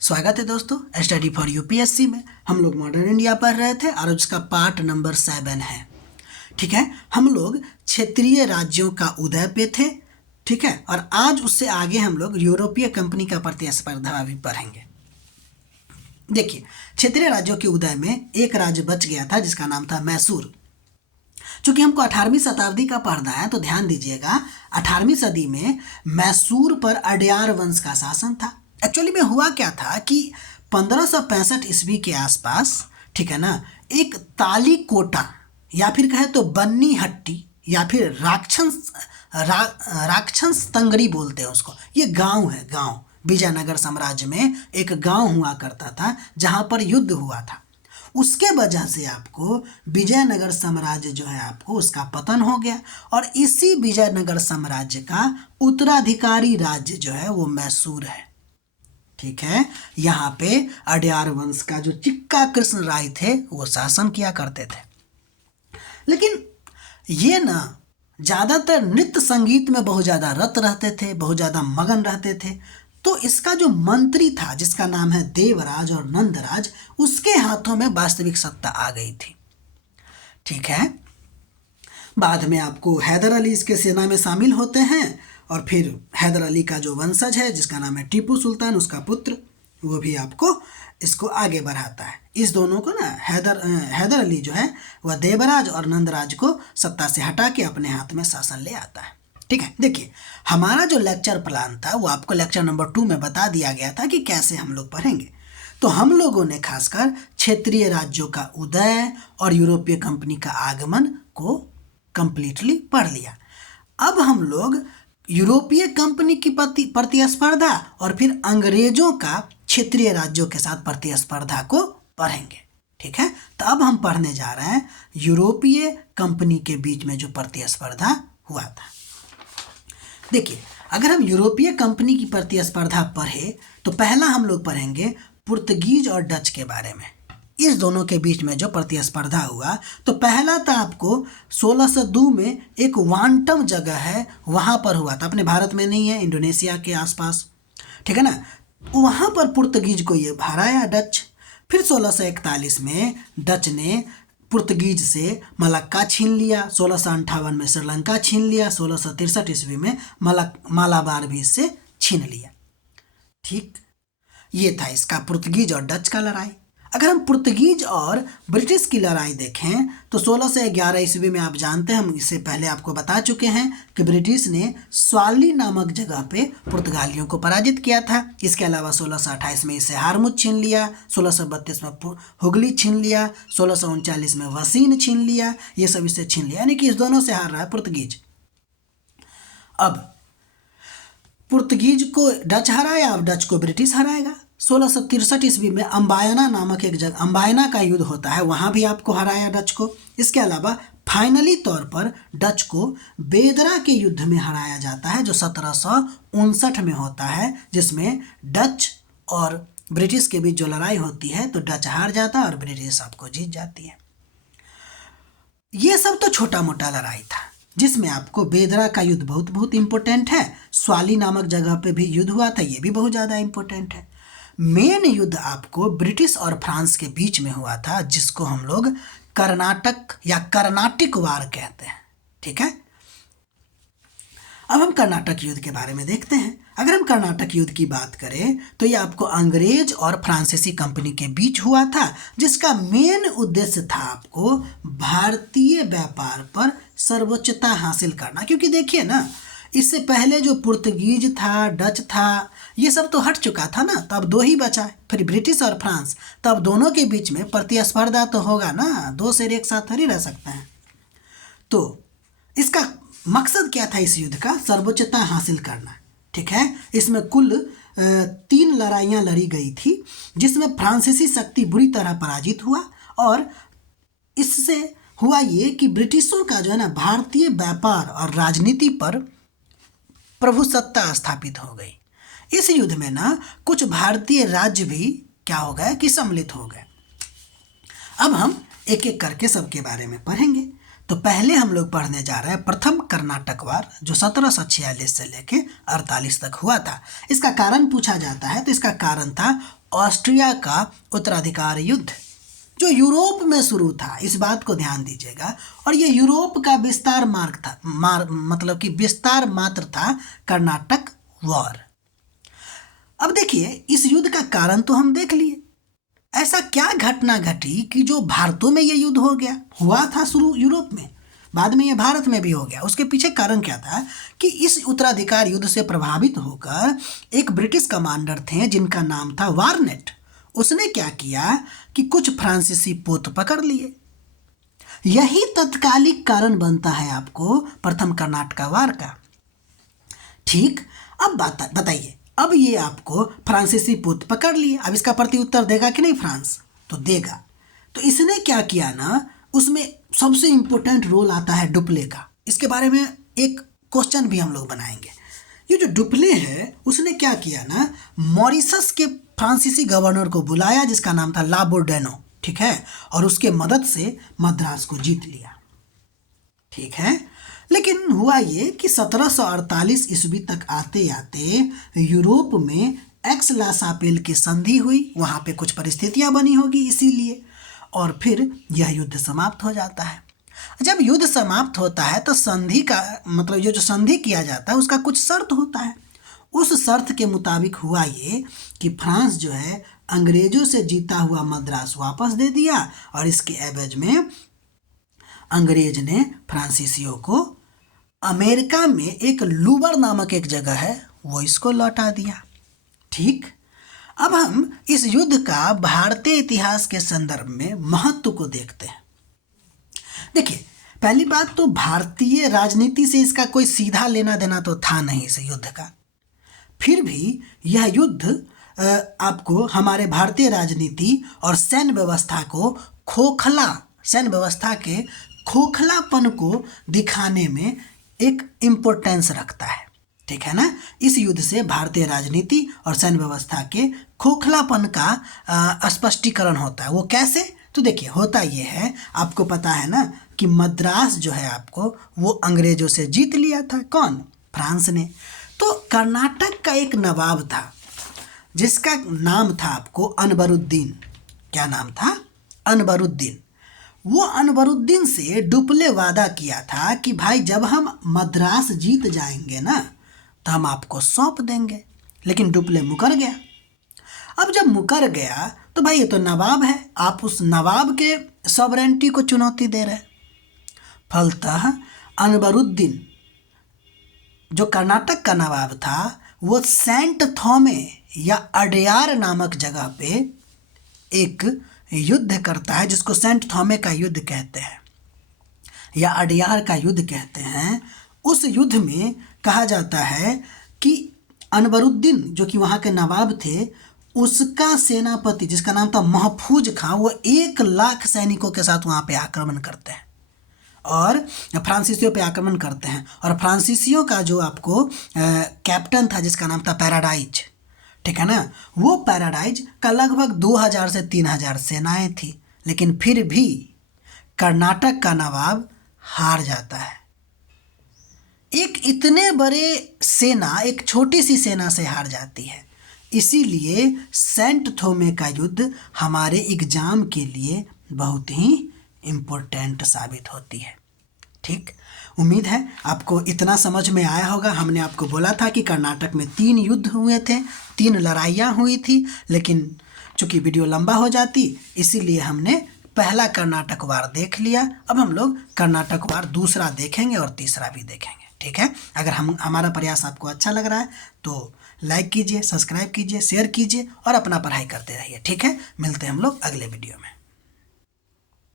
स्वागत है दोस्तों स्टडी फॉर यूपीएससी में। हम लोग मॉडर्न इंडिया पढ़ रहे थे और उसका पार्ट नंबर 7 है। ठीक है, हम लोग क्षेत्रीय राज्यों का उदय पे थे। ठीक है, और आज उससे आगे हम लोग यूरोपीय कंपनी का प्रतिस्पर्धा भी पढ़ेंगे। देखिए, क्षेत्रीय राज्यों के उदय में एक राज्य बच गया था जिसका नाम था मैसूर। चूंकि हमको 18वीं शताब्दी का पढ़ना है तो ध्यान दीजिएगा, 18वीं सदी में मैसूर पर अडयार वंश का शासन था। एक्चुअली में हुआ क्या था कि 1565 ईस्वी के आसपास, ठीक है ना, एक ताली कोटा या फिर कहे तो बन्नी हट्टी या फिर राक्षस तंगड़ी बोलते हैं उसको, ये गांव है। गांव विजयनगर साम्राज्य में एक गांव हुआ करता था जहां पर युद्ध हुआ था। उसके वजह से आपको विजयनगर साम्राज्य जो है आपको उसका पतन हो गया और इसी विजयनगर साम्राज्य का उत्तराधिकारी राज्य जो है वो मैसूर है। ठीक है, यहाँ पे अडयार वंश का जो चिक्का कृष्ण राय थे वो शासन किया करते थे। लेकिन ये ना ज़्यादातर नृत्य संगीत में बहुत ज़्यादा रत रहते थे, बहुत ज़्यादा मगन रहते थे। तो इसका जो मंत्री था जिसका नाम है देवराज और नंदराज, उसके हाथों में वास्तविक सत्ता आ गई थी। ठीक है, बाद में आपको हैदर अली इसके सेना में शामिल होते हैं और फिर हैदर अली का जो वंशज है जिसका नाम है टीपू सुल्तान, उसका पुत्र, वो भी आपको इसको आगे बढ़ाता है। इस दोनों को ना हैदर अली जो है वह देवराज और नंदराज को सत्ता से हटा के अपने हाथ में शासन ले आता है। ठीक है, देखिए हमारा जो लेक्चर प्लान था वो आपको लेक्चर नंबर 2 में बता दिया गया था कि कैसे हम लोग पढ़ेंगे। तो हम लोगों ने खासकर क्षेत्रीय राज्यों का उदय और यूरोपीय कंपनी का आगमन को कंप्लीटली पढ़ लिया। अब हम लोग यूरोपीय कंपनी की प्रतिस्पर्धा और फिर अंग्रेजों का क्षेत्रीय राज्यों के साथ प्रतिस्पर्धा को पढ़ेंगे। ठीक है, तो अब हम पढ़ने जा रहे हैं यूरोपीय कंपनी के बीच में जो प्रतिस्पर्धा हुआ था। देखिए, अगर हम यूरोपीय कंपनी की प्रतिस्पर्धा पढ़े तो पहला हम लोग पढ़ेंगे पुर्तगीज और डच के बारे में। इस दोनों के बीच में जो प्रतिस्पर्धा हुआ तो पहला था आपको 1602 में एक वांटम जगह है वहाँ पर हुआ था। अपने भारत में नहीं है, इंडोनेशिया के आसपास। ठीक है ना, वहाँ पर पुर्तगीज को ये हराया डच। फिर 1641 में डच ने पुर्तगीज से मलक्का छीन लिया, 1658 में श्रीलंका छीन लिया, 1663 ईस्वी में मालाबार भी इससे छीन लिया। ठीक, ये था इसका पुर्तगीज और डच का लड़ाई। अगर हम पुर्तगीज और ब्रिटिश की लड़ाई देखें तो 1611 ईस्वी में आप जानते हैं, हम इससे पहले आपको बता चुके हैं कि ब्रिटिश ने स्वाली नामक जगह पे पुर्तगालियों को पराजित किया था। इसके अलावा 1628 में इसे हारमुज छीन लिया, 1632 में हुगली छीन लिया, 1639 में वसीन छीन लिया, ये सब इसे छीन लिया, यानी कि इस दोनों से हार रहा है पुर्तगीज। अब पुर्तगीज को डच हराया, अब डच को ब्रिटिश हराएगा। 1663 ईस्वी में अम्बायना नामक एक जगह, अम्बायना का युद्ध होता है, वहाँ भी आपको हराया डच को। इसके अलावा फाइनली तौर पर डच को बेदरा के युद्ध में हराया जाता है जो 1759 में होता है, जिसमें डच और ब्रिटिश के बीच जो लड़ाई होती है तो डच हार जाता है और ब्रिटिश आपको जीत जाती है। ये सब तो छोटा मोटा लड़ाई था जिसमें आपको बेदरा का युद्ध बहुत इंपॉर्टेंट है। स्वाली नामक जगह पे भी युद्ध हुआ था, ये भी बहुत ज़्यादा इंपॉर्टेंट है। मेन युद्ध आपको ब्रिटिश और फ्रांस के बीच में हुआ था जिसको हम लोग कर्नाटक या कर्नाटिक वार कहते हैं। ठीक है, अब हम कर्नाटक युद्ध के बारे में देखते हैं। अगर हम कर्नाटक युद्ध की बात करें तो ये आपको अंग्रेज और फ्रांसीसी कंपनी के बीच हुआ था, जिसका मेन उद्देश्य था आपको भारतीय व्यापार पर सर्वोच्चता हासिल करना। क्योंकि देखिए ना, इससे पहले जो पुर्तगीज था, डच था, ये सब तो हट चुका था ना, तो अब दो ही बचा है, फिर ब्रिटिश और फ्रांस। तो अब दोनों के बीच में प्रतिस्पर्धा तो होगा ना, दो शेर एक साथ थोड़ी रह सकते हैं। तो इसका मकसद क्या था इस युद्ध का? सर्वोच्चता हासिल करना। ठीक है, इसमें कुल 3 लड़ाइयाँ लड़ी गई थी जिसमें फ्रांसीसी शक्ति बुरी तरह पराजित हुआ और इससे हुआ ये कि ब्रिटिशों का जो है ना भारतीय व्यापार और राजनीति पर प्रभुसत्ता स्थापित हो गई। इस युद्ध में ना कुछ भारतीय राज्य भी क्या हो गए कि सम्मिलित हो गए। अब हम एक एक करके सबके बारे में पढ़ेंगे। तो पहले हम लोग पढ़ने जा रहे हैं प्रथम कर्नाटक वार जो 1746 से लेके 48 तक हुआ था। इसका कारण पूछा जाता है तो इसका कारण था ऑस्ट्रिया का उत्तराधिकार युद्ध, जो यूरोप में शुरू था, इस बात को ध्यान दीजिएगा। और ये यूरोप का विस्तार मार्ग था, मतलब कि विस्तार मात्र था कर्नाटक वॉर। अब देखिए, इस युद्ध का कारण तो हम देख लिए। ऐसा क्या घटना घटी कि जो भारतों में ये युद्ध हो गया? हुआ था शुरू यूरोप में, बाद में ये भारत में भी हो गया। उसके पीछे कारण क्या था कि इस उत्तराधिकार युद्ध से प्रभावित होकर एक ब्रिटिश कमांडर थे जिनका नाम था वारनेट। उसने क्या किया कि कुछ फ्रांसीसी पोत पकड़ लिए। यही तत्कालिक कारण बनता है आपको प्रथम कर्नाटक वार का। ठीक, अब बताइए, अब ये आपको फ्रांसीसी पोत पकड़ लिए, अब इसका प्रत्युत्तर देगा कि नहीं फ्रांस? तो देगा। तो इसने क्या किया ना, उसमें सबसे इंपॉर्टेंट रोल आता है डुप्ले का। इसके बारे में एक क्वेश्चन भी हम लोग बनाएंगे। ये जो डुप्ले है, उसने क्या किया ना, मॉरिशस के फ्रांसीसी गवर्नर को बुलाया जिसका नाम था ला बोर्डेनो, ठीक है, और उसके मदद से मद्रास को जीत लिया। ठीक है, लेकिन हुआ ये कि 1748 ईस्वी तक आते आते यूरोप में एक्स ला सापेल की संधि हुई, वहाँ पे कुछ परिस्थितियाँ बनी होगी इसीलिए, और फिर यह युद्ध समाप्त हो जाता है। जब युद्ध समाप्त होता है तो संधि का मतलब ये जो संधि किया जाता है उसका कुछ शर्त होता है। उस शर्त के मुताबिक हुआ ये कि फ्रांस जो है अंग्रेजों से जीता हुआ मद्रास वापस दे दिया, और इसके एवज में अंग्रेज ने फ्रांसीसियों को अमेरिका में एक लूबर नामक एक जगह है, वो इसको लौटा दिया। ठीक, अब हम इस युद्ध का भारतीय इतिहास के संदर्भ में महत्व को देखते हैं। देखिए, पहली बात तो भारतीय राजनीति से इसका कोई सीधा लेना देना तो था नहीं इस युद्ध का। फिर भी यह युद्ध आपको हमारे भारतीय राजनीति और सैन्य व्यवस्था के खोखलापन को दिखाने में एक इम्पोर्टेंस रखता है। ठीक है ना, इस युद्ध से भारतीय राजनीति और सैन्य व्यवस्था के खोखलापन का स्पष्टीकरण होता है। वो कैसे? तो देखिए, होता ये है, आपको पता है ना कि मद्रास जो है आपको वो अंग्रेजों से जीत लिया था। कौन? फ्रांस ने। तो कर्नाटक का एक नवाब था जिसका नाम था आपको अनवरुद्दीन। क्या नाम था? अनवरुद्दीन। वो अनवरुद्दीन से डुप्ले वादा किया था कि भाई जब हम मद्रास जीत जाएंगे ना तो हम आपको सौंप देंगे, लेकिन डुप्ले मुकर गया। अब जब मुकर गया तो भाई ये तो नवाब है, आप उस नवाब के सॉवरेंटी को चुनौती दे रहे। फलतः अनवरुद्दीन जो कर्नाटक का नवाब था वो सेंट थॉमे या अडयार नामक जगह पे एक युद्ध करता है जिसको सेंट थॉमे का युद्ध कहते हैं या अडयार का युद्ध कहते हैं। उस युद्ध में कहा जाता है कि अनवरुद्दीन जो कि वहाँ के नवाब थे, उसका सेनापति जिसका नाम था महफूज खां, वो 1 लाख सैनिकों के साथ वहाँ पे आक्रमण करते हैं और फ्रांसीसियों पे आक्रमण करते हैं। और फ्रांसीसियों का जो आपको कैप्टन था जिसका नाम था पैराडाइज, ठीक है ना, वो पैराडाइज का लगभग 2000 से 3000 सेनाएं थी, लेकिन फिर भी कर्नाटक का नवाब हार जाता है। एक इतने बड़े सेना एक छोटी सी सेना से हार जाती है। इसीलिए सेंट थोमे का युद्ध हमारे एग्जाम के लिए बहुत ही इम्पोर्टेंट साबित होती है। ठीक, उम्मीद है आपको इतना समझ में आया होगा। हमने आपको बोला था कि कर्नाटक में 3 युद्ध हुए थे, 3 लड़ाइयाँ हुई थी, लेकिन चूंकि वीडियो लंबा हो जाती इसीलिए हमने पहला कर्नाटक वार देख लिया। अब हम लोग कर्नाटक वार दूसरा देखेंगे और तीसरा भी देखेंगे। ठीक है, अगर हमारा प्रयास आपको अच्छा लग रहा है तो लाइक कीजिए, सब्सक्राइब कीजिए, शेयर कीजिए और अपना पढ़ाई करते रहिए। ठीक है, मिलते हैं हम लोग अगले वीडियो में।